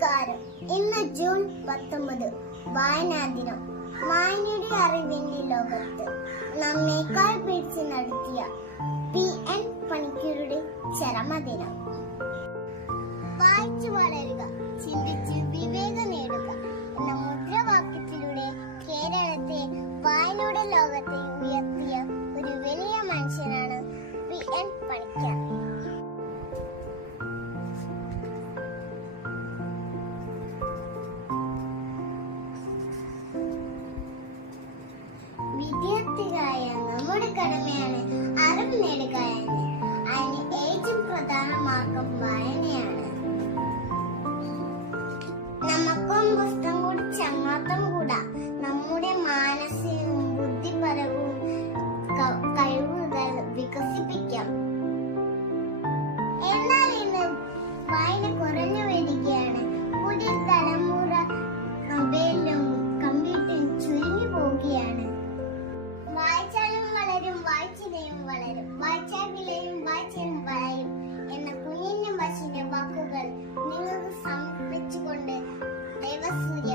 നമസ്കാരം. ഇന്ന് ജൂൺ 19 വായനാ ദിനം. വായനയുടെ അറിവിന്റെ ലോകത്ത് നമ്മേക്കാൾ പിടിച്ചു നടത്തിയ PN പണിക്കരുടെ ചരമദിനം. വായിച്ചു വളരുക, ചിന്തിച്ച് വിവേകം നേടുക എന്ന മുദ്രാവാക്യത്തിലൂടെ കേരളത്തെ വായനയുടെ ലോകത്തെ ഉയർത്തിയ ഒരു വലിയ മനുഷ്യനാണ് PN പണിക്കർ. വിദ്യാർത്ഥികളായ നമ്മുടെ കടമയാണ് അറിവ് നേടുക എന്ന്. അതിന് ഏറ്റവും പ്രധാന മാർഗം വായനയാണ്. നമുക്കും പുസ്തകം കൂടി ചങ്ങാത്തം കൂടാ നമ്മുടെ മാനസികവും ബുദ്ധിപരവും കഴിവുകൾ വികസിപ്പിക്കാം. എന്നാൽ ഇന്ന് വായന കുറഞ്ഞു വരികയാണ്. പുതിയ തലമുറ മൊബൈലും കമ്പ്യൂട്ടറും ചുരുങ്ങി പോവുകയാണ്. വായിച്ചാലും വളരും, വായിച്ചിലെയും വളരും, വായിച്ചാൽ വിലയും വായിച്ചാലും വളരും എന്ന കുഞ്ഞിന്റെ ബസ്സിന്റെ വാക്കുകൾ നിങ്ങൾക്ക് സമർപ്പിച്ചുകൊണ്ട് ദേവസൂര്യ